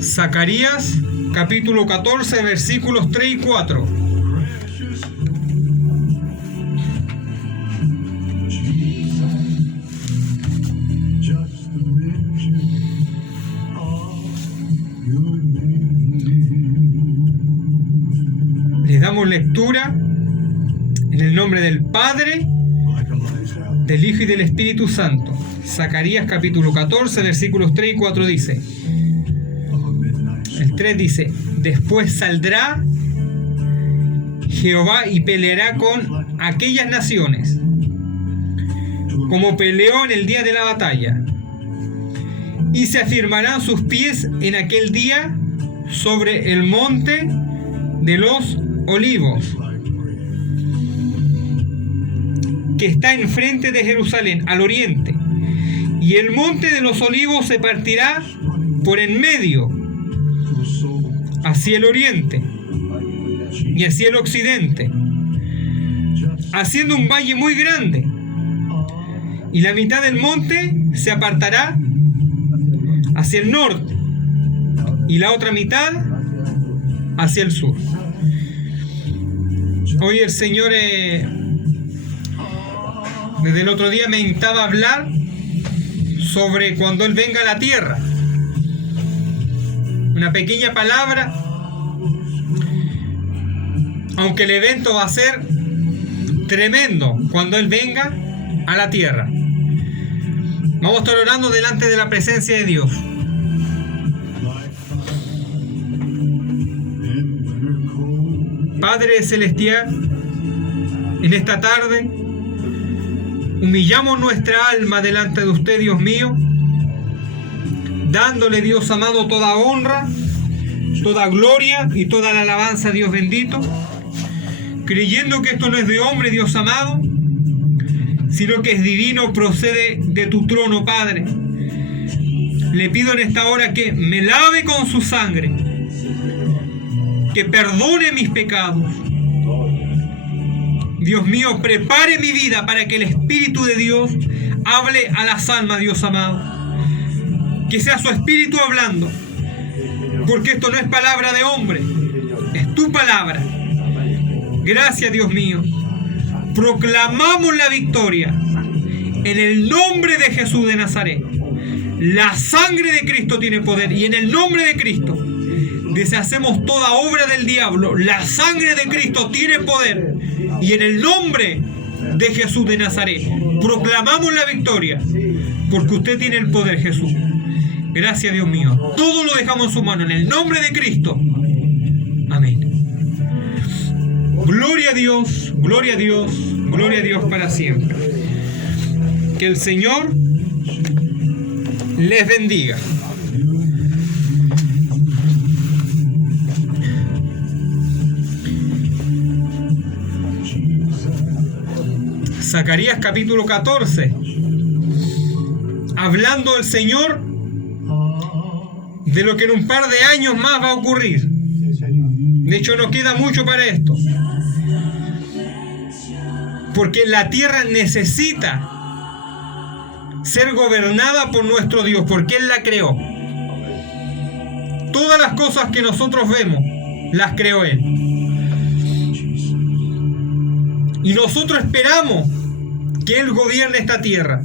Zacarías capítulo 14 versículos 3 y 4. Les damos lectura en el nombre del Padre, del Hijo y del Espíritu Santo. Zacarías capítulo 14 versículos 3 y 4 dice: el 3 dice: después saldrá Jehová y peleará con aquellas naciones, como peleó en el día de la batalla, y se afirmarán sus pies en aquel día sobre el monte de los Olivos, que está enfrente de Jerusalén, al oriente, y el monte de los Olivos se partirá por en medio, hacia el oriente y hacia el occidente, haciendo un valle muy grande, y la mitad del monte se apartará hacia el norte y la otra mitad hacia el sur. Hoy el Señor desde el otro día me invitaba a hablar sobre cuando Él venga a la tierra. Una pequeña palabra, aunque el evento va a ser tremendo cuando Él venga a la tierra. Vamos a estar orando delante de la presencia de Dios. Padre Celestial, en esta tarde humillamos nuestra alma delante de usted, Dios mío, dándole, Dios amado, toda honra, toda gloria y toda la alabanza, Dios bendito, creyendo que esto no es de hombre, Dios amado, sino que es divino, procede de tu trono, Padre. Le pido en esta hora que me lave con su sangre, que perdone mis pecados. Dios mío, prepare mi vida para que el Espíritu de Dios hable a las almas, Dios amado. Que sea su Espíritu hablando, porque esto no es palabra de hombre, es tu palabra. Gracias, Dios mío. Proclamamos la victoria en el nombre de Jesús de Nazaret. La sangre de Cristo tiene poder, y en el nombre de Cristo deshacemos toda obra del diablo. La sangre de Cristo tiene poder, y en el nombre de Jesús de Nazaret proclamamos la victoria, porque usted tiene el poder, Jesús. Gracias, Dios mío. Todo lo dejamos en su mano en el nombre de Cristo. Amén. Gloria a Dios, gloria a Dios, gloria a Dios para siempre. Que el Señor les bendiga. Zacarías capítulo 14, hablando el Señor de lo que en un par de años más va a ocurrir. De hecho, no queda mucho para esto, porque la tierra necesita ser gobernada por nuestro Dios, porque Él la creó. Todas las cosas que nosotros vemos las creó Él, y nosotros esperamos que Él gobierne esta tierra,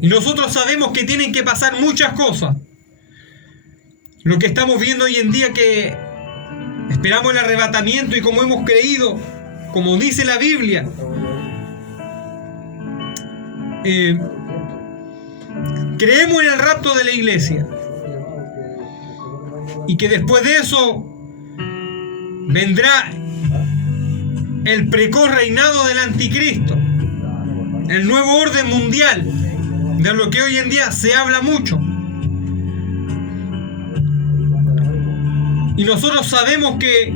y nosotros sabemos que tienen que pasar muchas cosas. Lo que estamos viendo hoy en día, que esperamos el arrebatamiento, y como hemos creído, como dice la Biblia, creemos en el rapto de la iglesia, y que después de eso vendrá el precoz reinado del anticristo, el nuevo orden mundial, de lo que hoy en día se habla mucho. Y nosotros sabemos que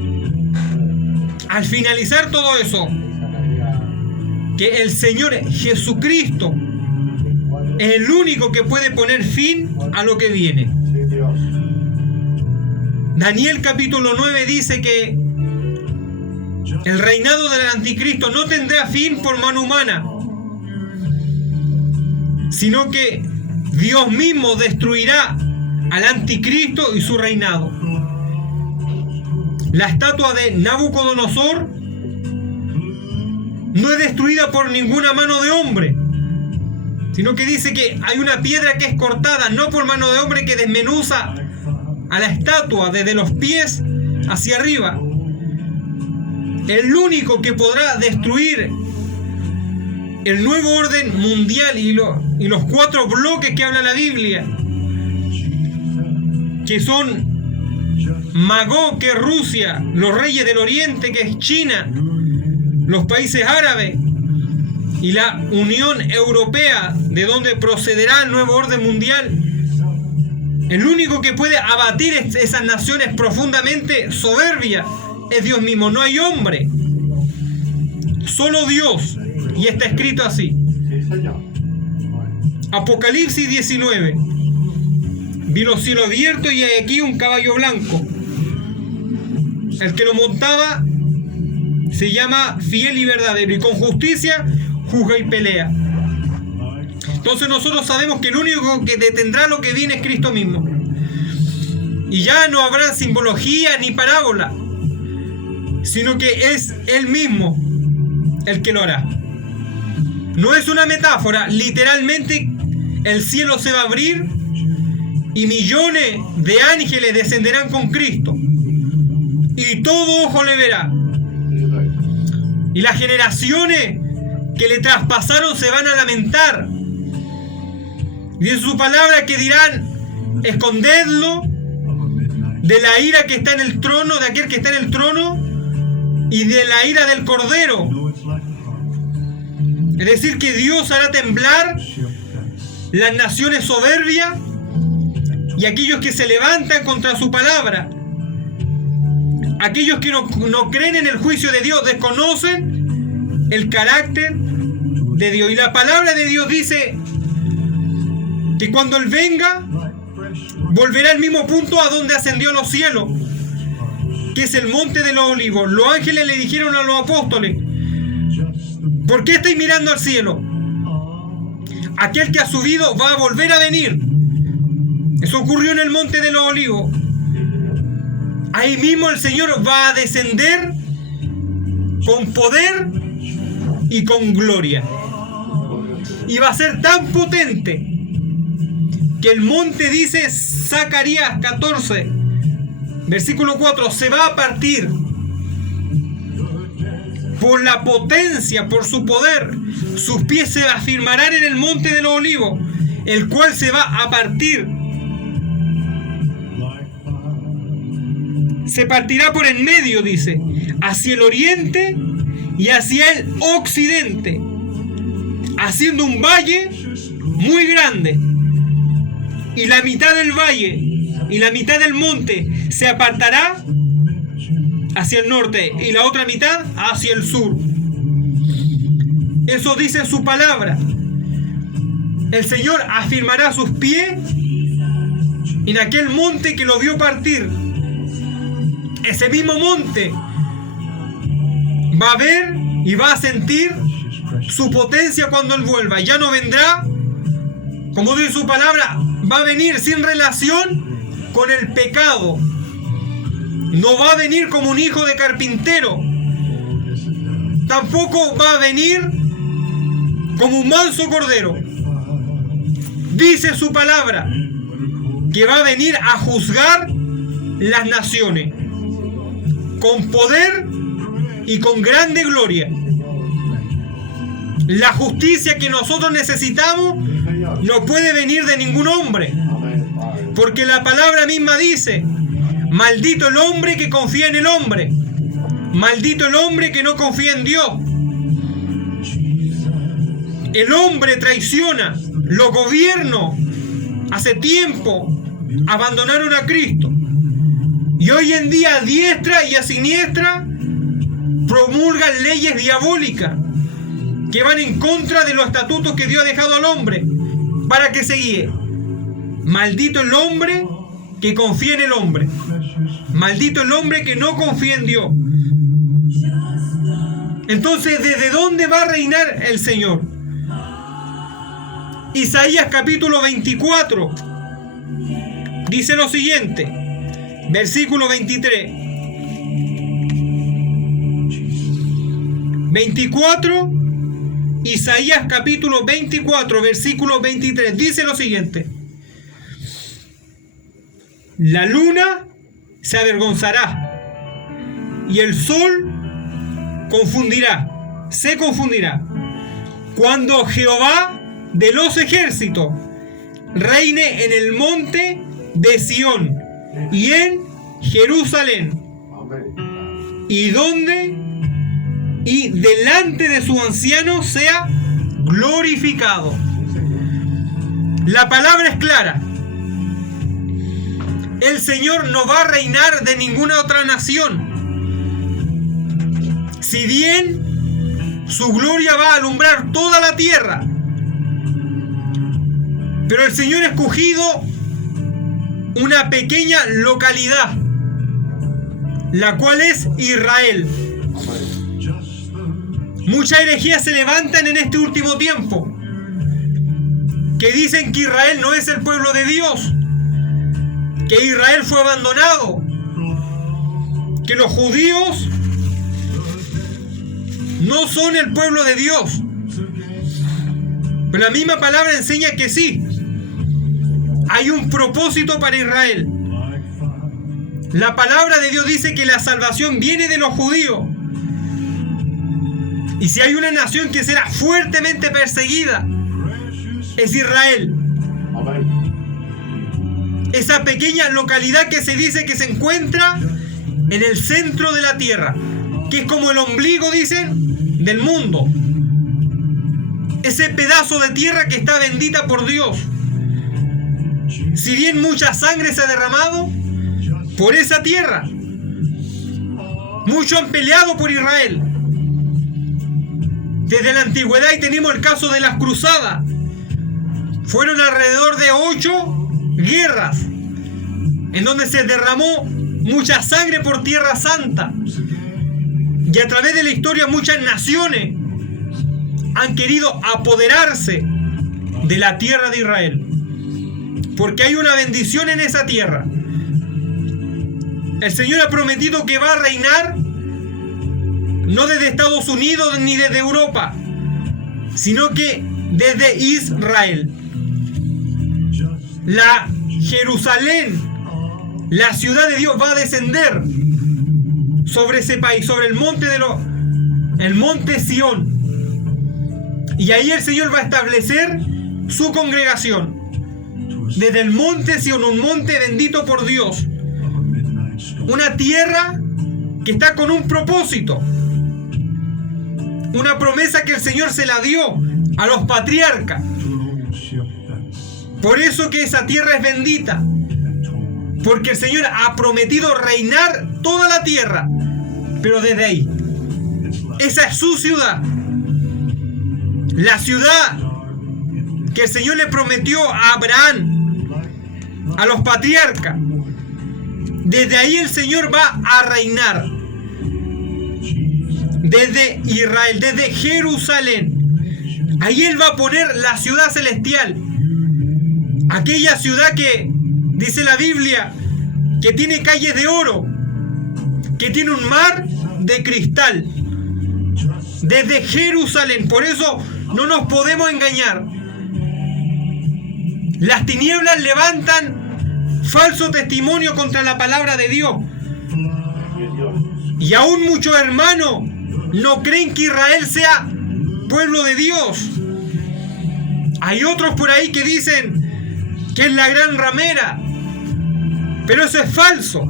al finalizar todo eso, que el Señor Jesucristo es el único que puede poner fin a lo que viene. Daniel capítulo 9 dice que el reinado del anticristo no tendrá fin por mano humana, sino que Dios mismo destruirá al anticristo y su reinado. La estatua de Nabucodonosor no es destruida por ninguna mano de hombre, sino que dice que hay una piedra que es cortada, no por mano de hombre, que desmenuza a la estatua desde los pies hacia arriba. El único que podrá destruir el nuevo orden mundial y los 4 bloques que habla la Biblia, que son Magog, que es Rusia, los reyes del Oriente, que es China, los países árabes y la Unión Europea, de donde procederá el nuevo orden mundial. El único que puede abatir esas naciones profundamente soberbias es Dios mismo, no hay hombre, solo Dios, y está escrito así. Apocalipsis 19. Vi los cielos abiertos y hay aquí un caballo blanco. El que lo montaba se llama Fiel y Verdadero, y con justicia juzga y pelea. Entonces nosotros sabemos que el único que detendrá lo que viene es Cristo mismo. Y ya no habrá simbología ni parábola, sino que es Él mismo el que lo hará. No es una metáfora, literalmente el cielo se va a abrir y millones de ángeles descenderán con Cristo. Y todo ojo le verá. Y las generaciones que le traspasaron se van a lamentar. Dice su palabra que dirán: escondedlo de la ira que está en el trono, de aquel que está en el trono, y de la ira del Cordero. Es decir, que Dios hará temblar las naciones soberbias y aquellos que se levantan contra su palabra. Aquellos que no creen en el juicio de Dios, desconocen el carácter de Dios. Y la palabra de Dios dice que cuando Él venga, volverá al mismo punto a donde ascendió a los cielos, que es el monte de los olivos. Los ángeles le dijeron a los apóstoles: ¿por qué estáis mirando al cielo? Aquel que ha subido va a volver a venir. Eso ocurrió en el monte de los olivos. Ahí mismo el Señor va a descender con poder y con gloria. Y va a ser tan potente que el monte, dice Zacarías 14, versículo 4, se va a partir por la potencia, por su poder. Sus pies se afirmarán en el monte de los olivos, el cual se va a partir. Se partirá por en medio, dice, hacia el oriente y hacia el occidente, haciendo un valle muy grande. Y la mitad del valle y la mitad del monte se apartará hacia el norte y la otra mitad hacia el sur. Eso dice su palabra. El Señor afirmará sus pies en aquel monte que lo vio partir. Ese mismo monte va a ver y va a sentir su potencia cuando Él vuelva. Ya no vendrá, como dice su palabra, va a venir sin relación con el pecado. No va a venir como un hijo de carpintero. Tampoco va a venir como un manso cordero. Dice su palabra que va a venir a juzgar las naciones con poder y con grande gloria. La justicia que nosotros necesitamos no puede venir de ningún hombre, porque la palabra misma dice: maldito el hombre que confía en el hombre, maldito el hombre que no confía en Dios. El hombre traiciona. Los gobiernos hace tiempo abandonaron a Cristo, y hoy en día a diestra y a siniestra promulgan leyes diabólicas que van en contra de los estatutos que Dios ha dejado al hombre para que se guíe. Maldito el hombre que confía en el hombre, maldito el hombre que no confía en Dios. Entonces, ¿desde dónde va a reinar el Señor? Isaías capítulo 24 dice lo siguiente, versículo 23. 24, Isaías capítulo 24, versículo 23, dice lo siguiente: la luna se avergonzará y el sol se confundirá, cuando Jehová de los ejércitos reine en el monte de Sión y en Jerusalén, y delante de su anciano sea glorificado. La palabra es clara. El Señor no va a reinar de ninguna otra nación. Si bien su gloria va a alumbrar toda la tierra, pero el Señor ha escogido una pequeña localidad, la cual es Israel. Muchas herejías se levantan en este último tiempo, que dicen que Israel no es el pueblo de Dios, que Israel fue abandonado, que los judíos no son el pueblo de Dios. Pero la misma palabra enseña que sí, hay un propósito para Israel. La palabra de Dios dice que la salvación viene de los judíos. Y si hay una nación que será fuertemente perseguida, es Israel. Esa pequeña localidad que se dice que se encuentra en el centro de la tierra, que es como el ombligo, dicen, del mundo. Ese pedazo de tierra que está bendita por Dios. Si bien mucha sangre se ha derramado por esa tierra, muchos han peleado por Israel desde la antigüedad, y tenemos el caso de las cruzadas. Fueron alrededor de 8 guerras en donde se derramó mucha sangre por Tierra Santa, y a través de la historia muchas naciones han querido apoderarse de la tierra de Israel, porque hay una bendición en esa tierra. El Señor ha prometido que va a reinar no desde Estados Unidos ni desde Europa, sino que desde Israel. La Jerusalén, la ciudad de Dios, va a descender sobre ese país, sobre el monte Sión. Y ahí el Señor va a establecer su congregación. Desde el monte Sión, un monte bendito por Dios. Una tierra que está con un propósito. Una promesa que el Señor se la dio a los patriarcas. Por eso que esa tierra es bendita. Porque el Señor ha prometido reinar toda la tierra. Pero desde ahí. Esa es su ciudad. La ciudad que el Señor le prometió a Abraham, a los patriarcas. Desde ahí el Señor va a reinar. Desde Israel, desde Jerusalén. Ahí Él va a poner la ciudad celestial. Aquella ciudad que, dice la Biblia, que tiene calles de oro, que tiene un mar de cristal. Desde Jerusalén. Por eso no nos podemos engañar. Las tinieblas levantan falso testimonio contra la palabra de Dios. Y aún muchos hermanos no creen que Israel sea pueblo de Dios. Hay otros por ahí que dicen que es la gran ramera, pero eso es falso.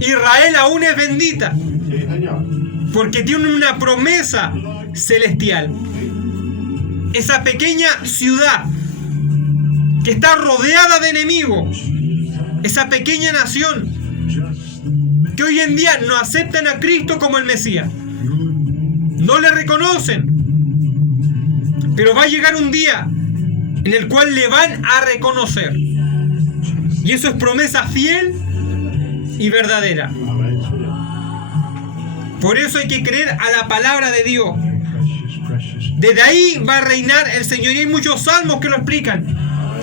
Israel aún es bendita porque tiene una promesa celestial. Esa pequeña ciudad que está rodeada de enemigos, esa pequeña nación que hoy en día no aceptan a Cristo como el Mesías, no le reconocen, pero va a llegar un día en el cual le van a reconocer, y eso es promesa fiel y verdadera. Por eso hay que creer a la palabra de Dios. Desde ahí va a reinar el Señor, y hay muchos salmos que lo explican,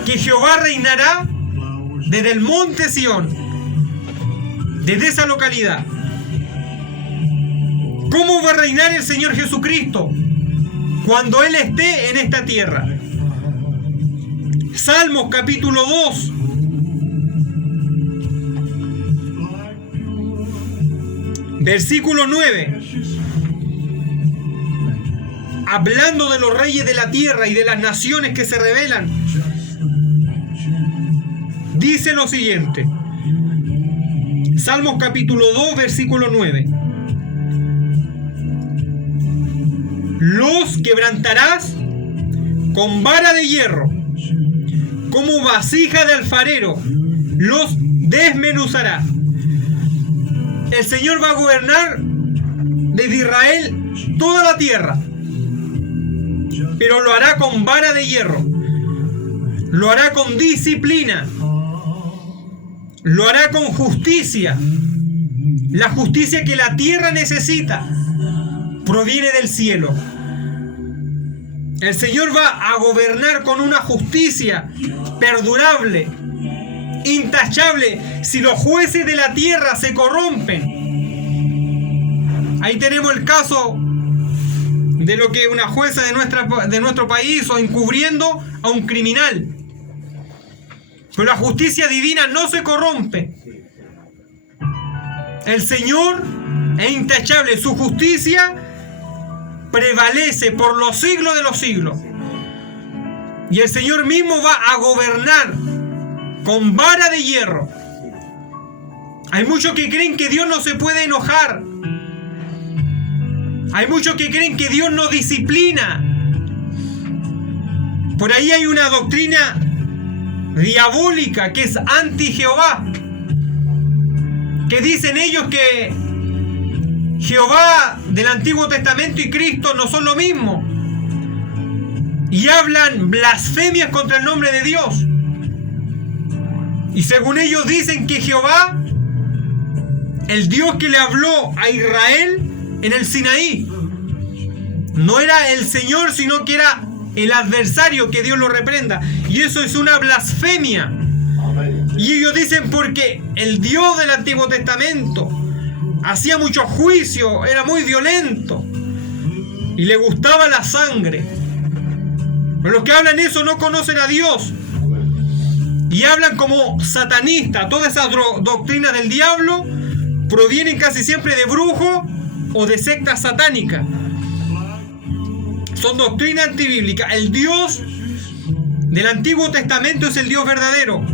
que Jehová reinará desde el monte Sión, desde esa localidad. ¿Cómo va a reinar el Señor Jesucristo cuando Él esté en esta tierra? Salmos capítulo 2. Versículo 9. Hablando de los reyes de la tierra y de las naciones que se rebelan, dice lo siguiente. Salmos capítulo 2, versículo 9. Los quebrantarás con vara de hierro, como vasija de alfarero, los desmenuzará. El Señor va a gobernar desde Israel toda la tierra, pero lo hará con vara de hierro, lo hará con disciplina, lo hará con justicia. La justicia que la tierra necesita proviene del cielo. El Señor va a gobernar con una justicia perdurable, intachable. Si los jueces de la tierra se corrompen, ahí tenemos el caso de lo que una jueza de nuestro país hizo, encubriendo a un criminal. Pero la justicia divina no se corrompe. El Señor es intachable, su justicia prevalece por los siglos de los siglos. Y el Señor mismo va a gobernar con vara de hierro. Hay muchos que creen que Dios no se puede enojar. Hay muchos que creen que Dios no disciplina. Por ahí hay una doctrina diabólica que es anti-Jehová, que dicen ellos que Jehová del Antiguo Testamento y Cristo no son lo mismo, y hablan blasfemias contra el nombre de Dios. Y según ellos dicen que Jehová, el Dios que le habló a Israel en el Sinaí, no era el Señor, sino que era el adversario, que Dios lo reprenda. Y eso es una blasfemia. Y ellos dicen porque el Dios del Antiguo Testamento hacía mucho juicio, era muy violento y le gustaba la sangre. Pero los que hablan eso no conocen a Dios y hablan como satanistas. Todas esas doctrinas del diablo provienen casi siempre de brujos o de sectas satánicas. Son doctrinas antibíblicas. El Dios del Antiguo Testamento es el Dios verdadero.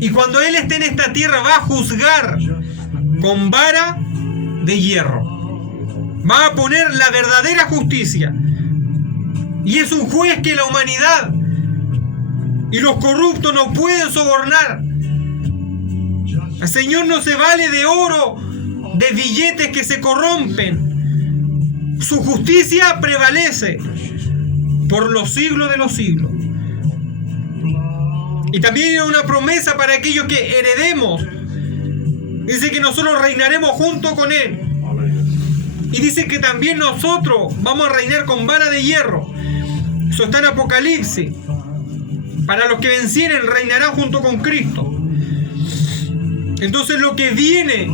Y cuando Él esté en esta tierra va a juzgar con vara de hierro. Va a poner la verdadera justicia. Y es un juez que la humanidad y los corruptos no pueden sobornar. El Señor no se vale de oro, de billetes que se corrompen. Su justicia prevalece por los siglos de los siglos. Y también hay una promesa para aquellos que heredemos. Dice que nosotros reinaremos junto con Él. Y dice que también nosotros vamos a reinar con vara de hierro. Eso está en Apocalipsis. Para los que vencieren, reinarán junto con Cristo. Entonces lo que viene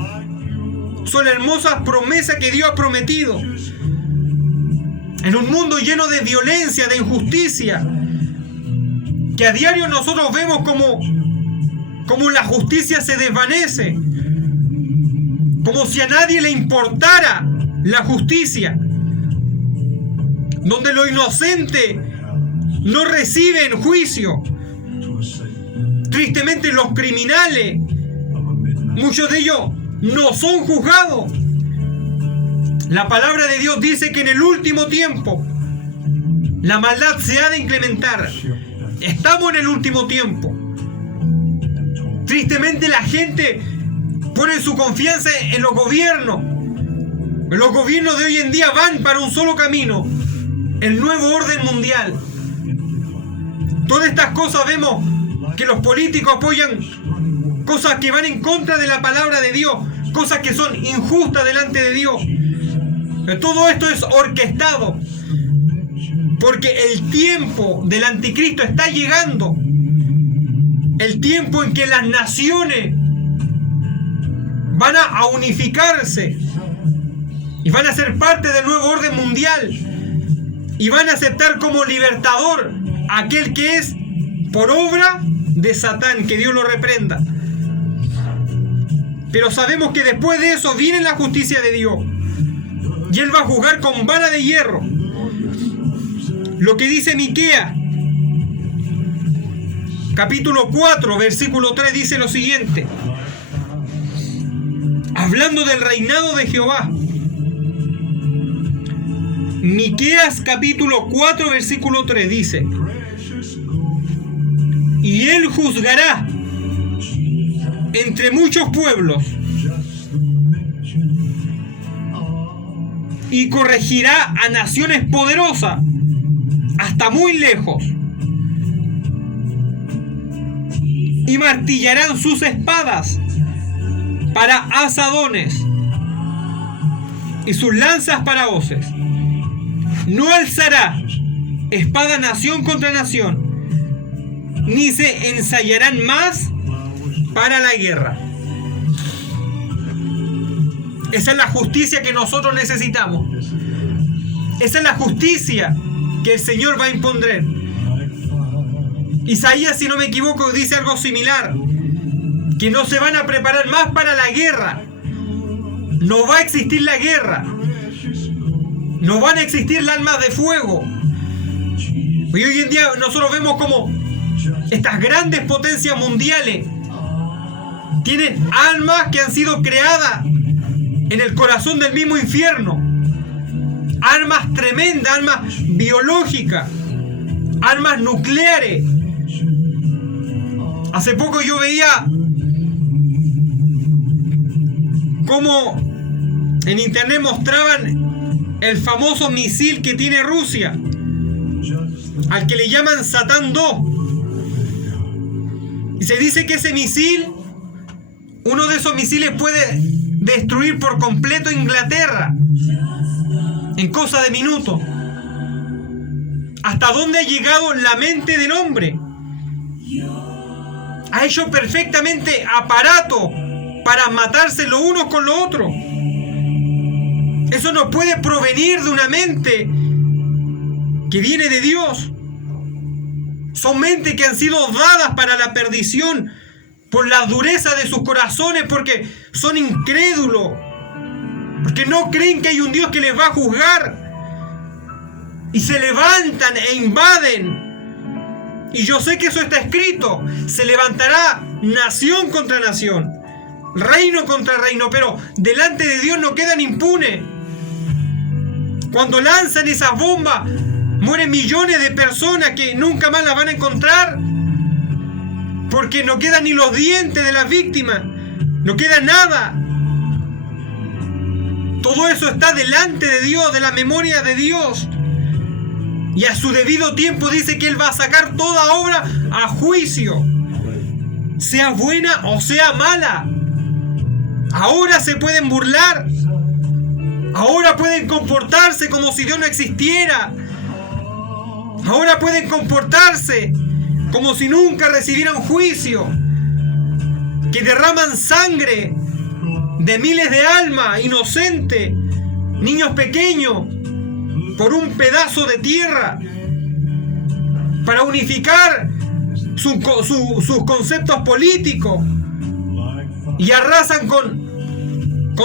son hermosas promesas que Dios ha prometido. En un mundo lleno de violencia, de injusticia, que a diario nosotros vemos como la justicia se desvanece, como si a nadie le importara la justicia, donde los inocentes no reciben juicio. Tristemente los criminales, muchos de ellos no son juzgados. La palabra de Dios dice que en el último tiempo la maldad se ha de incrementar. Estamos en el último tiempo. Tristemente la gente pone su confianza en los gobiernos. Los gobiernos de hoy en día van para un solo camino: el nuevo orden mundial. Todas estas cosas vemos que los políticos apoyan cosas que van en contra de la palabra de Dios, cosas que son injustas delante de Dios. Pero todo esto es orquestado, porque el tiempo del anticristo está llegando. el tiempo en que las naciones van a unificarse y van a ser parte del nuevo orden mundial y van a aceptar como libertador a aquel que es por obra de Satán, que Dios lo reprenda. Pero sabemos que después de eso viene la justicia de Dios y Él va a juzgar con vara de hierro. Lo que dice Miqueas capítulo 4 versículo 3 dice lo siguiente, hablando del reinado de Jehová. Miqueas capítulo 4 versículo 3 dice, y Él juzgará entre muchos pueblos y corregirá a naciones poderosas hasta muy lejos, y martillarán sus espadas para asadones y sus lanzas para hoces. No alzará espada nación contra nación, ni se ensayarán más para la guerra. Esa es la justicia que nosotros necesitamos. Esa es la justicia que el Señor va a imponer. Isaías, si no me equivoco, dice algo similar, que no se van a preparar más para la guerra. No va a existir la guerra. No van a existir las armas de fuego. Y hoy en día nosotros vemos como estas grandes potencias mundiales tienen armas que han sido creadas en el corazón del mismo infierno. Armas tremendas, armas biológicas, armas nucleares. Hace poco yo veía cómo en internet mostraban el famoso misil que tiene Rusia, al que le llaman Satán 2. Y se dice que ese misil, uno de esos misiles puede destruir por completo Inglaterra en cosa de minutos. ¿Hasta dónde ha llegado la mente del hombre? Ha hecho perfectamente aparato para matarse los unos con los otros. Eso no puede provenir de una mente que viene de Dios. Son mentes que han sido dadas para la perdición por la dureza de sus corazones, porque son incrédulos, porque no creen que hay un Dios que les va a juzgar, y se levantan e invaden. Y yo sé que eso está escrito: se levantará nación contra nación, reino contra reino, pero delante de Dios no quedan impunes. Cuando lanzan esas bombas, mueren millones de personas que nunca más las van a encontrar, porque no quedan ni los dientes de las víctimas, no queda nada. Todo eso está delante de Dios, de la memoria de Dios. Y a su debido tiempo dice que Él va a sacar toda obra a juicio, sea buena o sea mala. Ahora se pueden burlar, ahora pueden comportarse como si Dios no existiera, ahora pueden comportarse como si nunca recibieran juicio, que derraman sangre de miles de almas inocentes, niños pequeños, por un pedazo de tierra, para unificar sus conceptos políticos, y arrasan con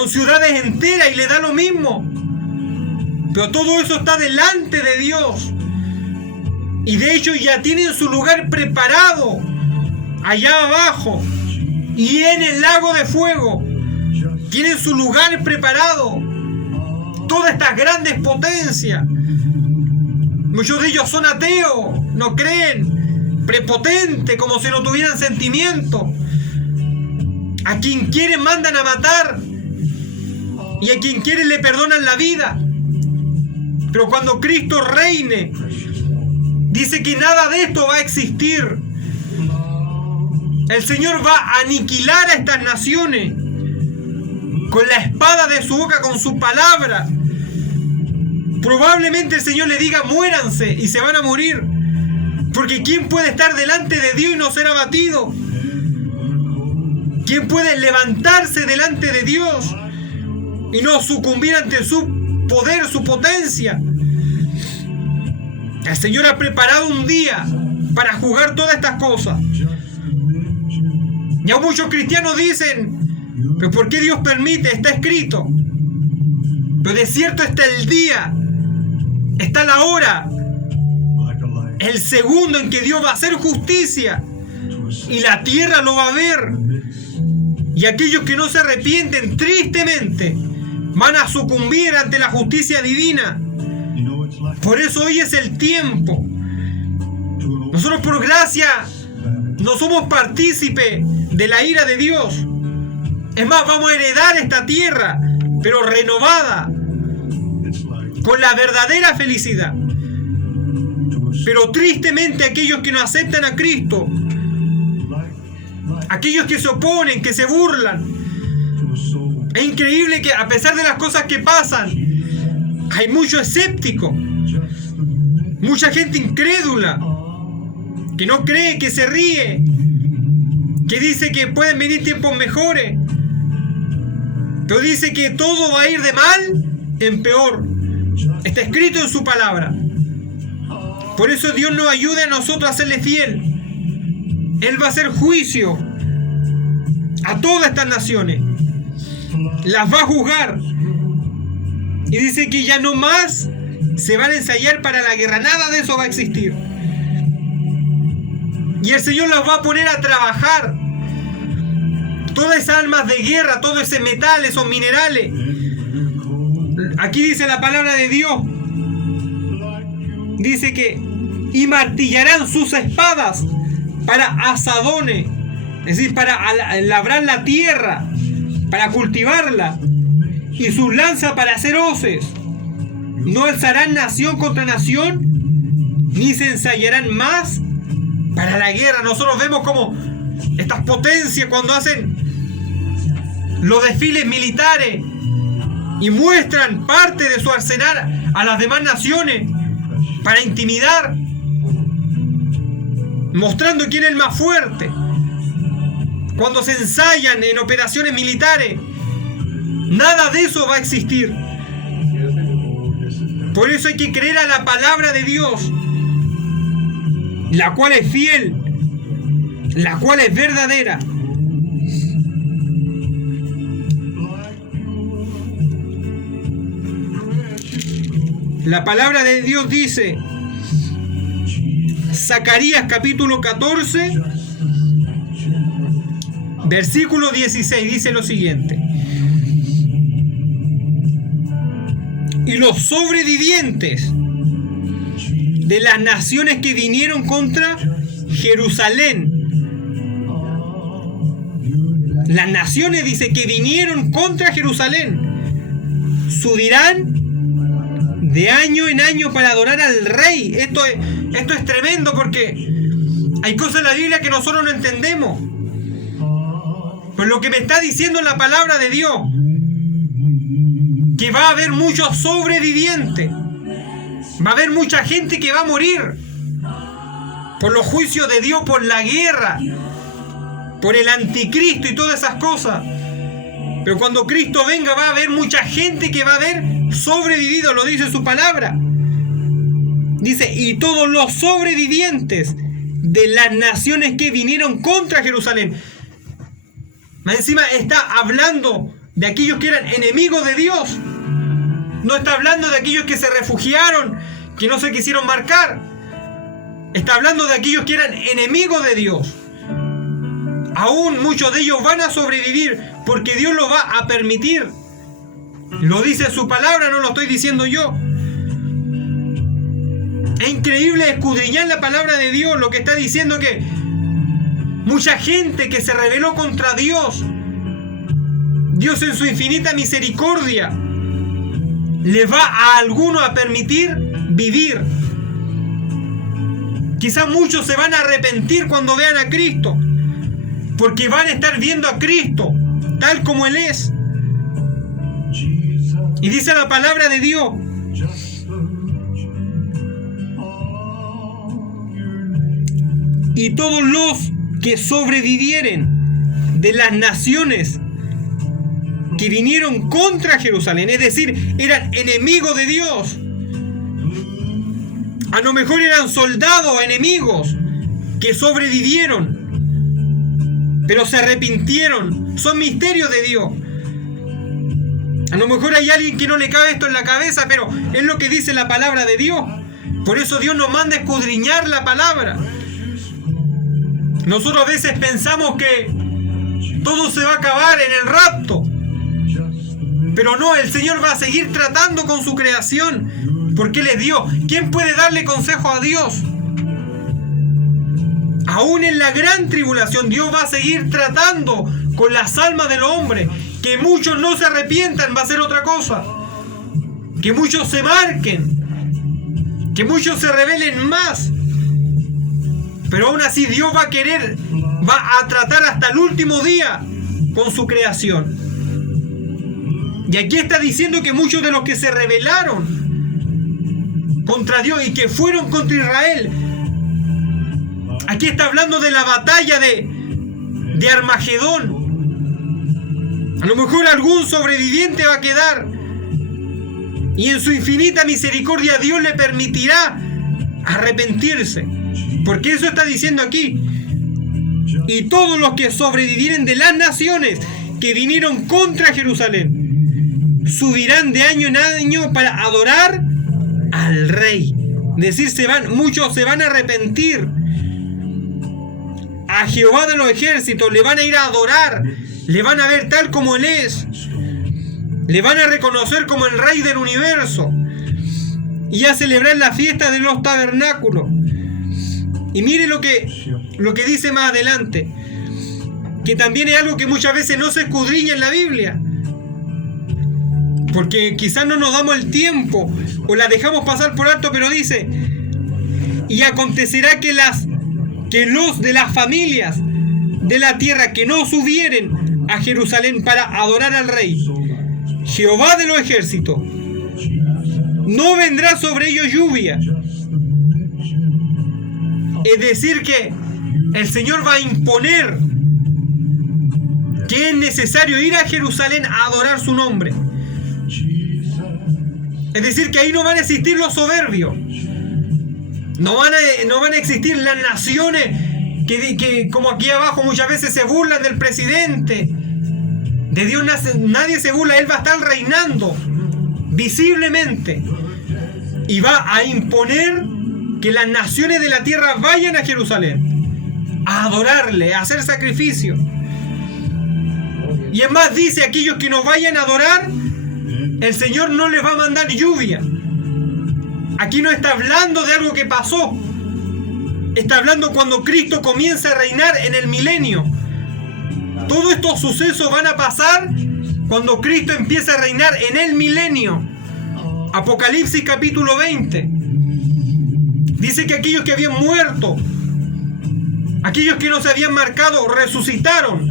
ciudades enteras y le da lo mismo. Pero todo eso está delante de Dios, y de hecho ya tienen su lugar preparado allá abajo y en el lago de fuego. Tienen su lugar preparado. Todas estas grandes potencias, muchos de ellos son ateos, no creen, prepotentes, como si no tuvieran sentimiento. A quien quieren mandan a matar, y a quien quieren le perdonan la vida. Pero cuando Cristo reine, dice que nada de esto va a existir. El Señor va a aniquilar a estas naciones con la espada de su boca, con su palabra. Probablemente el Señor le diga: muéranse, y se van a morir. Porque ¿quién puede estar delante de Dios y no ser abatido? ¿Quién puede levantarse delante de Dios y no sucumbir ante su poder, su potencia? El Señor ha preparado un día para juzgar todas estas cosas. Y aún muchos cristianos dicen, ¿pero por qué Dios permite? Está escrito. Pero de cierto está el día, está la hora, el segundo en que Dios va a hacer justicia y la tierra lo va a ver. Y aquellos que no se arrepienten tristemente van a sucumbir ante la justicia divina. Por eso hoy es el tiempo. Nosotros por gracia no somos partícipes de la ira de Dios. Es más, vamos a heredar esta tierra, pero renovada, con la verdadera felicidad. Pero tristemente aquellos que no aceptan a Cristo, aquellos que se oponen, que se burlan, es increíble que a pesar de las cosas que pasan, hay mucho escéptico, mucha gente incrédula, que no cree, que se ríe, que dice que pueden venir tiempos mejores, pero dice que todo va a ir de mal en peor. Está escrito en su palabra. Por eso Dios nos ayuda a nosotros a serle fiel. Él va a hacer juicio a todas estas naciones. Las va a juzgar. Y dice que ya no más se van a ensayar para la guerra. Nada de eso va a existir. Y el Señor las va a poner a trabajar. Todas esas armas de guerra, todo ese metal, esos minerales. Aquí dice la palabra de Dios. Dice que y martillarán sus espadas para asadones, es decir, para labrar la tierra, para cultivarla, y sus lanzas para hacer hoces. No alzarán nación contra nación, ni se ensayarán más para la guerra. Nosotros vemos como estas potencias cuando hacen los desfiles militares y muestran parte de su arsenal a las demás naciones para intimidar, mostrando quién es el más fuerte. Cuando se ensayan en operaciones militares, nada de eso va a existir. Por eso hay que creer a la palabra de Dios, la cual es fiel, la cual es verdadera. La palabra de Dios dice, Zacarías capítulo 14, versículo 16, dice lo siguiente: y los sobrevivientes de las naciones que vinieron contra Jerusalén, las naciones, dice, que vinieron contra Jerusalén, subirán de año en año para adorar al Rey. Esto es tremendo, porque hay cosas en la Biblia que nosotros no entendemos. Pues lo que me está diciendo la palabra de Dios, que va a haber muchos sobrevivientes, va a haber mucha gente que va a morir por los juicios de Dios, por la guerra, por el anticristo y todas esas cosas. Pero cuando Cristo venga va a haber mucha gente que va a haber sobrevivido, lo dice su palabra. Dice, y todos los sobrevivientes de las naciones que vinieron contra Jerusalén. Más encima está hablando de aquellos que eran enemigos de Dios. No está hablando de aquellos que se refugiaron, que no se quisieron marcar. Está hablando de aquellos que eran enemigos de Dios. Aún muchos de ellos van a sobrevivir porque Dios lo va a permitir. Lo dice su palabra, no lo estoy diciendo yo. Es increíble escudriñar la palabra de Dios, lo que está diciendo, que mucha gente que se rebeló contra Dios, Dios en su infinita misericordia le va a algunos a permitir vivir. Quizás muchos se van a arrepentir cuando vean a Cristo, porque van a estar viendo a Cristo tal como Él es. Y dice la palabra de Dios Y todos los que sobrevivieren de las naciones que vinieron contra Jerusalén, es decir, eran enemigos de Dios. A lo mejor eran soldados enemigos que sobrevivieron, pero se arrepintieron. Son misterios de Dios. A lo mejor hay alguien que no le cabe esto en la cabeza, pero es lo que dice la palabra de Dios. Por eso Dios nos manda a escudriñar la palabra. Nosotros a veces pensamos que todo se va a acabar en el rapto, pero no, el Señor va a seguir tratando con su creación, porque Él es Dios. ¿Quién puede darle consejo a Dios? Aún en la gran tribulación, Dios va a seguir tratando con las almas del hombre. Que muchos no se arrepientan va a ser otra cosa. Que muchos se marquen. Que muchos se rebelen más. Pero aún así Dios va a tratar hasta el último día con su creación. Y aquí está diciendo que muchos de los que se rebelaron contra Dios y que fueron contra Israel, aquí está hablando de la batalla de Armagedón. A lo mejor algún sobreviviente va a quedar, y en su infinita misericordia Dios le permitirá arrepentirse, porque eso está diciendo aquí. Y todos los que sobrevivieren de las naciones que vinieron contra Jerusalén subirán de año en año para adorar al Rey. Es decir, muchos se van a arrepentir. A Jehová de los ejércitos le van a ir a adorar, le van a ver tal como Él es, le van a reconocer como el Rey del universo y a celebrar la fiesta de los tabernáculos. Y mire lo que dice más adelante, que también es algo que muchas veces no se escudriña en la Biblia, porque quizás no nos damos el tiempo o la dejamos pasar por alto, pero dice: y acontecerá que los de las familias de la tierra que no subieren a Jerusalén para adorar al Rey, Jehová de los ejércitos, no vendrá sobre ellos lluvia. Es decir, que el Señor va a imponer que es necesario ir a Jerusalén a adorar su nombre. Es decir, que ahí no van a existir los soberbios. No van a existir las naciones que como aquí abajo muchas veces se burlan del presidente. De Dios nadie se burla. Él va a estar reinando visiblemente. Y va a imponer que las naciones de la tierra vayan a Jerusalén a adorarle, a hacer sacrificio. Y es más, dice: aquellos que no vayan a adorar, el Señor no les va a mandar lluvia. Aquí no está hablando de algo que pasó. Está hablando cuando Cristo comienza a reinar en el milenio. Todos estos sucesos van a pasar cuando Cristo empieza a reinar en el milenio. Apocalipsis capítulo 20. Dice que aquellos que habían muerto, aquellos que no se habían marcado, resucitaron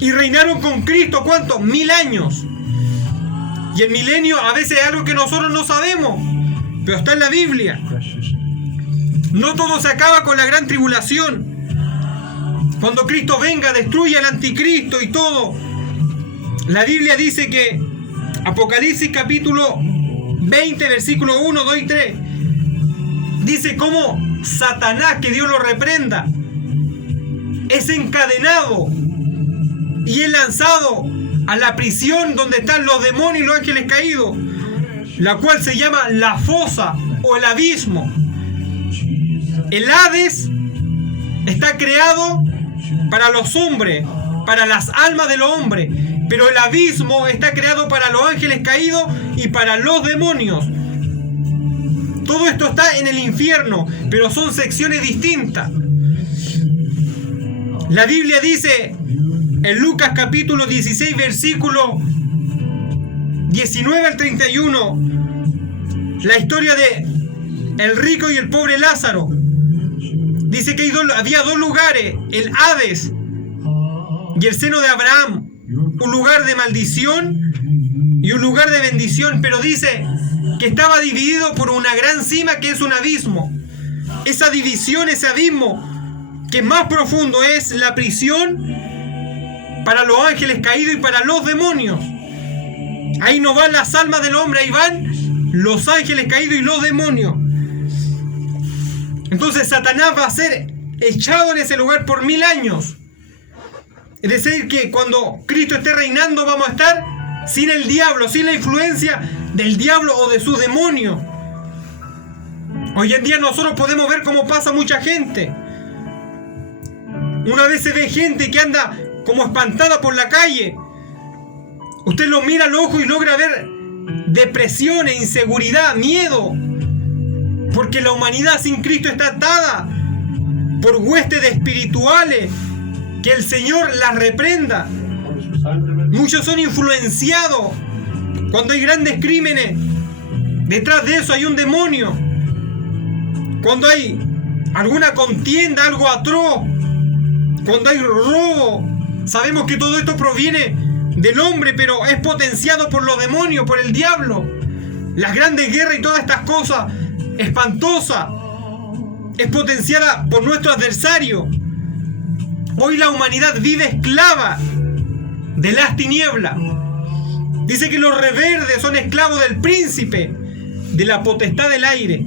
y reinaron con Cristo. ¿Cuántos? 1000 años. Y el milenio a veces es algo que nosotros no sabemos, pero está en la Biblia. No todo se acaba con la gran tribulación. Cuando Cristo venga, destruya al anticristo y todo. La Biblia dice que Apocalipsis capítulo 20, versículo 1, 2 y 3, dice cómo Satanás, que Dios lo reprenda, es encadenado y es lanzado a la prisión donde están los demonios y los ángeles caídos, la cual se llama la fosa o el abismo. El Hades está creado para los hombres, para las almas de los hombres, pero el abismo está creado para los ángeles caídos y para los demonios. Todo esto está en el infierno, pero son secciones distintas. La Biblia dice en Lucas capítulo 16, versículo 19 al 31, la historia de el rico y el pobre Lázaro. Dice que había dos lugares, el Hades y el seno de Abraham, un lugar de maldición y un lugar de bendición, pero dice que estaba dividido por una gran cima que es un abismo. esa división, ese abismo, que más profundo es la prisión para los ángeles caídos y para los demonios. Ahí no van las almas del hombre, ahí van los ángeles caídos y los demonios. Entonces Satanás va a ser echado en ese lugar por 1000 años. Es decir, que cuando Cristo esté reinando vamos a estar sin el diablo, sin la influencia del diablo o de sus demonios. Hoy en día nosotros podemos ver cómo pasa mucha gente. Una vez se ve gente que anda como espantada por la calle. Usted lo mira al ojo y logra ver depresiones, inseguridad, miedo. Porque la humanidad sin Cristo está atada por huestes espirituales. Que el Señor las reprenda. Muchos son influenciados. Cuando hay grandes crímenes, detrás de eso hay un demonio. Cuando hay alguna contienda, algo atroz, cuando hay robo, sabemos que todo esto proviene del hombre, pero es potenciado por los demonios, por el diablo. Las grandes guerras y todas estas cosas espantosas es potenciada por nuestro adversario. Hoy la humanidad vive esclava de las tinieblas. Dice que los rebeldes son esclavos del príncipe de la potestad del aire.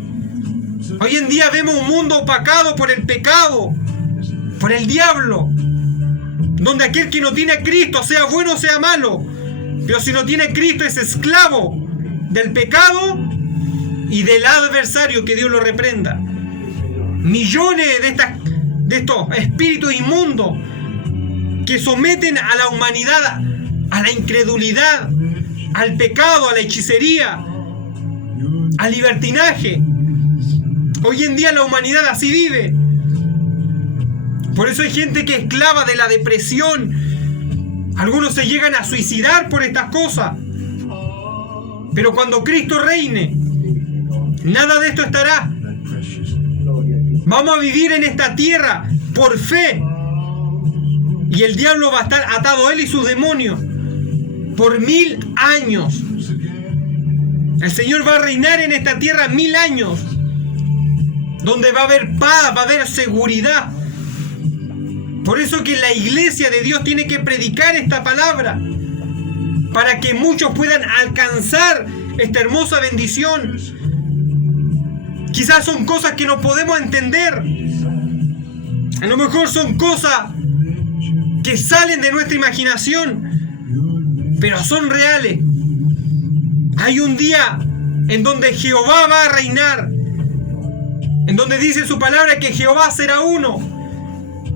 Hoy en día vemos un mundo opacado por el pecado, por el diablo, donde aquel que no tiene a Cristo, sea bueno o sea malo, pero si no tiene a Cristo es esclavo del pecado y del adversario, que Dios lo reprenda. Millones de estos espíritus inmundos que someten a la humanidad a la incredulidad, al pecado, a la hechicería, al libertinaje. Hoy en día la humanidad así vive. Por eso hay gente que es esclava de la depresión. Algunos se llegan a suicidar por estas cosas. Pero cuando Cristo reine, nada de esto estará. Vamos a vivir en esta tierra por fe. Y el diablo va a estar atado, él y sus demonios, por 1000 años. El Señor va a reinar en esta tierra 1000 años, donde va a haber paz, va a haber seguridad. Por eso que la iglesia de Dios tiene que predicar esta palabra, para que muchos puedan alcanzar esta hermosa bendición. Quizás son cosas que no podemos entender. A lo mejor son cosas que salen de nuestra imaginación, pero son reales. Hay un día en donde Jehová va a reinar, en donde dice su palabra que Jehová será uno.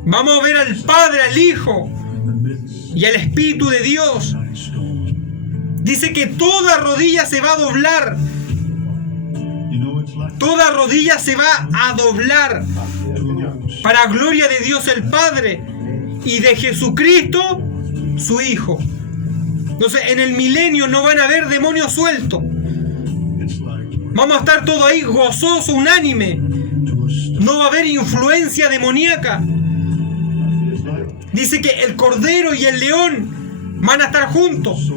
Vamos a ver al Padre, al Hijo y al Espíritu de Dios. Dice que toda rodilla se va a doblar. Toda rodilla se va a doblar para gloria de Dios el Padre y de Jesucristo su Hijo. Entonces en el milenio no van a haber demonios sueltos. Vamos a estar todos ahí gozosos, unánime. No va a haber influencia demoníaca. Dice que el cordero y el león van a estar juntos.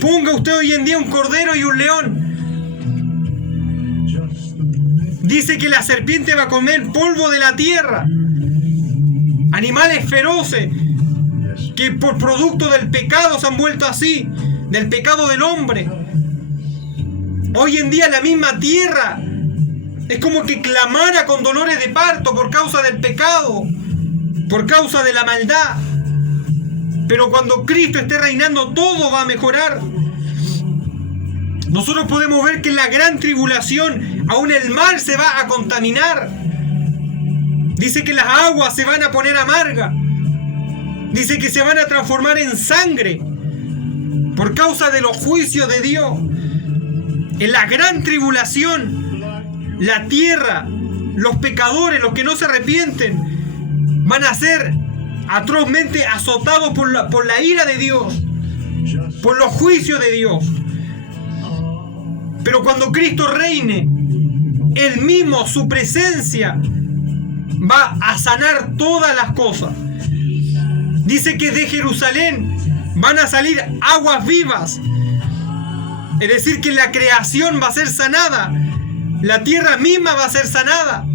Ponga usted hoy en día un cordero y un león. Dice que la serpiente va a comer polvo de la tierra. Animales feroces que por producto del pecado se han vuelto así, del pecado del hombre. Hoy en día la misma tierra es como que clamara con dolores de parto por causa del pecado, por causa de la maldad. Pero cuando Cristo esté reinando, todo va a mejorar. Nosotros podemos ver que en la gran tribulación aún el mar se va a contaminar. Dice que las aguas se van a poner amargas. Dice que se van a transformar en sangre por causa de los juicios de Dios. En la gran tribulación, la tierra, los pecadores, los que no se arrepienten, van a ser atrozmente azotados por la ira de Dios, por los juicios de Dios. Pero cuando Cristo reine, Él mismo, su presencia, va a sanar todas las cosas. Dice que de Jerusalén van a salir aguas vivas. Es decir, que la creación va a ser sanada. La tierra misma va a ser sanada.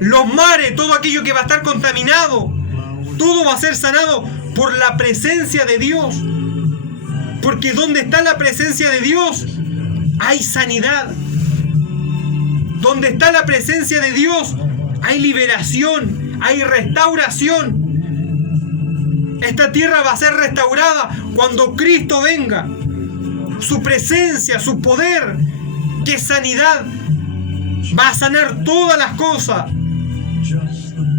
los mares, todo aquello que va a estar contaminado, todo va a ser sanado por la presencia de Dios. Porque donde está la presencia de Dios, hay sanidad. Donde está la presencia de Dios, hay liberación, hay restauración. Esta tierra va a ser restaurada cuando Cristo venga. Su presencia, su poder, que es sanidad, va a sanar todas las cosas.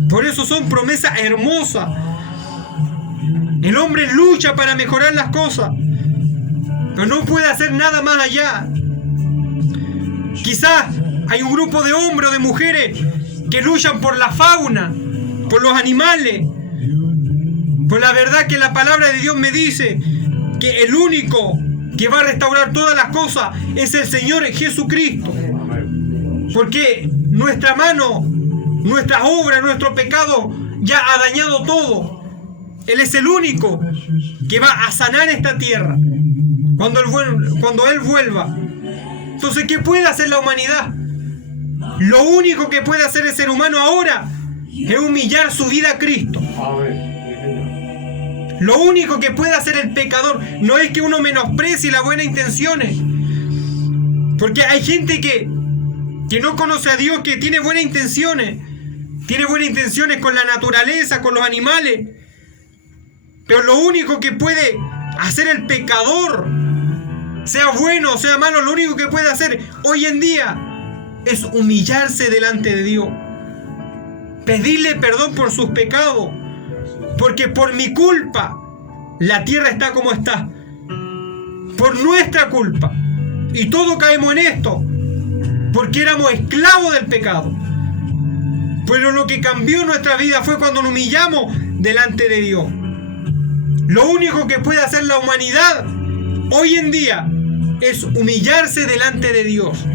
Por eso son promesas hermosas. El hombre lucha para mejorar las cosas, pero no puede hacer nada más allá. Quizás hay un grupo de hombres o de mujeres que luchan por la fauna, por los animales, por la verdad que la palabra de Dios me dice que el único que va a restaurar todas las cosas es el Señor Jesucristo. Porque nuestra mano, nuestras obras, nuestro pecado ya ha dañado todo. Él es el único que va a sanar esta tierra cuando Él vuelva. Entonces, ¿qué puede hacer la humanidad? Lo único que puede hacer el ser humano ahora es humillar su vida a Cristo. Lo único que puede hacer el pecador no es que uno menosprecie las buenas intenciones. Porque hay gente que no conoce a Dios, que tiene buenas intenciones. Tiene buenas intenciones con la naturaleza, con los animales. Pero lo único que puede hacer el pecador, sea bueno o sea malo, lo único que puede hacer hoy en día es humillarse delante de Dios. Pedirle perdón por sus pecados. Porque por mi culpa la tierra está como está. Por nuestra culpa. Y todos caemos en esto. Porque éramos esclavos del pecado. Pero lo que cambió nuestra vida fue cuando nos humillamos delante de Dios. Lo único que puede hacer la humanidad hoy en día es humillarse delante de Dios.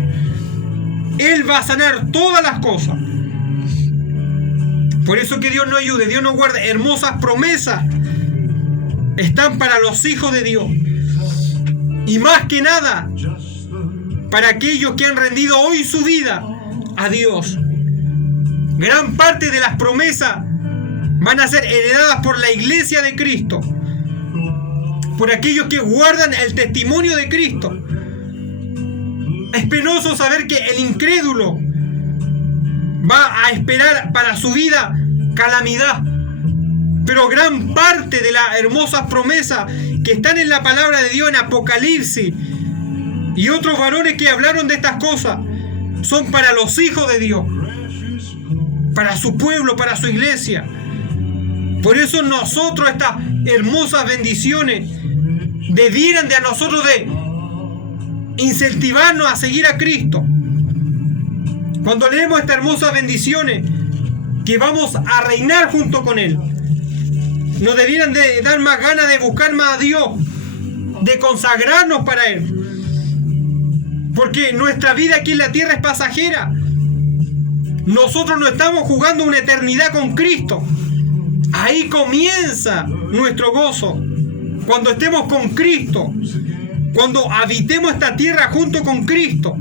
Él va a sanar todas las cosas. Por eso que Dios nos ayude, Dios nos guarde. Hermosas promesas están para los hijos de Dios. Y más que nada, para aquellos que han rendido hoy su vida a Dios. Gran parte de las promesas van a ser heredadas por la iglesia de Cristo. Por aquellos que guardan el testimonio de Cristo. Es penoso saber que el incrédulo va a esperar para su vida calamidad. Pero gran parte de las hermosas promesas que están en la palabra de Dios en Apocalipsis y otros varones que hablaron de estas cosas son para los hijos de Dios, para su pueblo, para su iglesia. Por eso nosotros estas hermosas bendiciones debieran de a nosotros de incentivarnos a seguir a Cristo. Cuando leemos estas hermosas bendiciones, que vamos a reinar junto con Él, nos debieran de dar más ganas de buscar más a Dios, de consagrarnos para Él. Porque nuestra vida aquí en la tierra es pasajera. Nosotros no estamos jugando una eternidad con Cristo. Ahí comienza nuestro gozo. Cuando estemos con Cristo, cuando habitemos esta tierra junto con Cristo,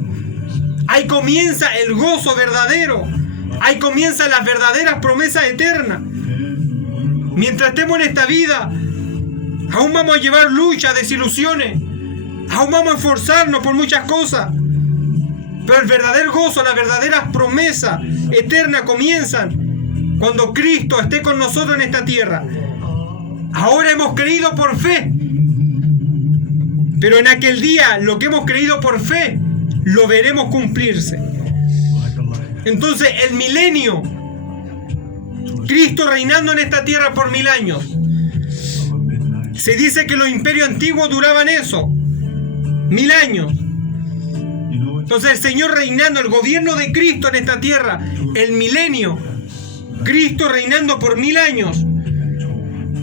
ahí comienza el gozo verdadero. Ahí comienzan las verdaderas promesas eternas. Mientras estemos en esta vida, aún vamos a llevar luchas, desilusiones, aún vamos a esforzarnos por muchas cosas. Pero el verdadero gozo, las verdaderas promesas eternas comienzan cuando Cristo esté con nosotros en esta tierra. Ahora hemos creído por fe, pero en aquel día lo que hemos creído por fe lo veremos cumplirse. Entonces el milenio, Cristo reinando en esta tierra por 1000 años. Se dice que los imperios antiguos duraban eso, 1000 años. Entonces el Señor reinando, el gobierno de Cristo en esta tierra, el milenio, Cristo reinando por 1000 años,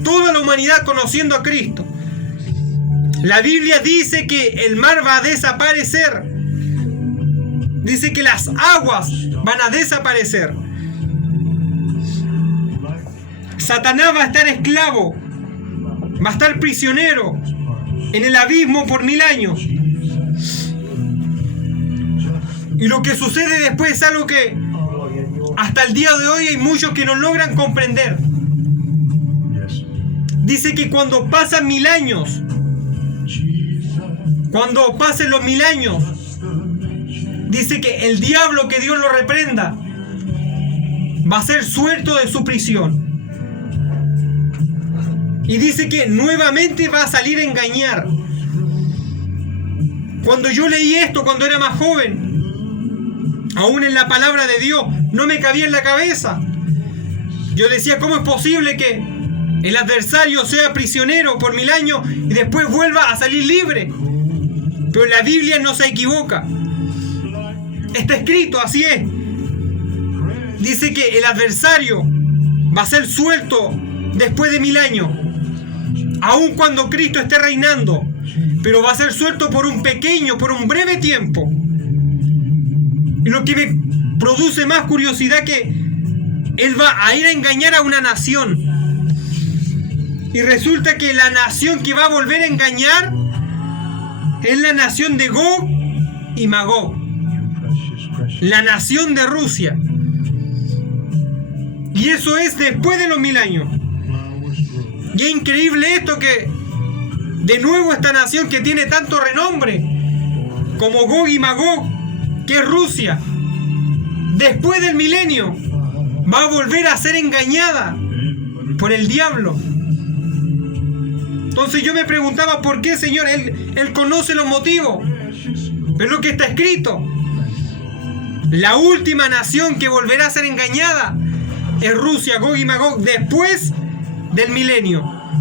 toda la humanidad conociendo a Cristo. La Biblia dice que el mar va a desaparecer. Dice que las aguas van a desaparecer. Satanás va a estar esclavo, va a estar prisionero en el abismo por 1000 años. Y lo que sucede después es algo que hasta el día de hoy hay muchos que no logran comprender. Dice que cuando pasan 1000 años, cuando pasen los 1000 años, dice que el diablo, que Dios lo reprenda, va a ser suelto de su prisión. Y dice que nuevamente va a salir a engañar. Cuando yo leí esto, cuando era más joven, aún en la palabra de Dios, no me cabía en la cabeza. Yo decía, ¿cómo es posible que el adversario sea prisionero por 1000 años y después vuelva a salir libre? Pero la Biblia no se equivoca. Está escrito, así es. Dice que el adversario va a ser suelto después de 1000 años, aun cuando Cristo esté reinando, pero va a ser suelto por un pequeño, por un breve tiempo. Y lo que me produce más curiosidad, que Él va a ir a engañar a una nación. Y resulta que la nación que va a volver a engañar es la nación de Gog y Magog, la nación de Rusia. Y eso es después de los 1000 años. Y es increíble esto, que de nuevo esta nación que tiene tanto renombre como Gog y Magog, que es Rusia, después del milenio va a volver a ser engañada por el diablo. Entonces yo me preguntaba, ¿por qué, Señor? Él conoce los motivos, pero lo que está escrito, la última nación que volverá a ser engañada es Rusia, Gog y Magog, después del milenio.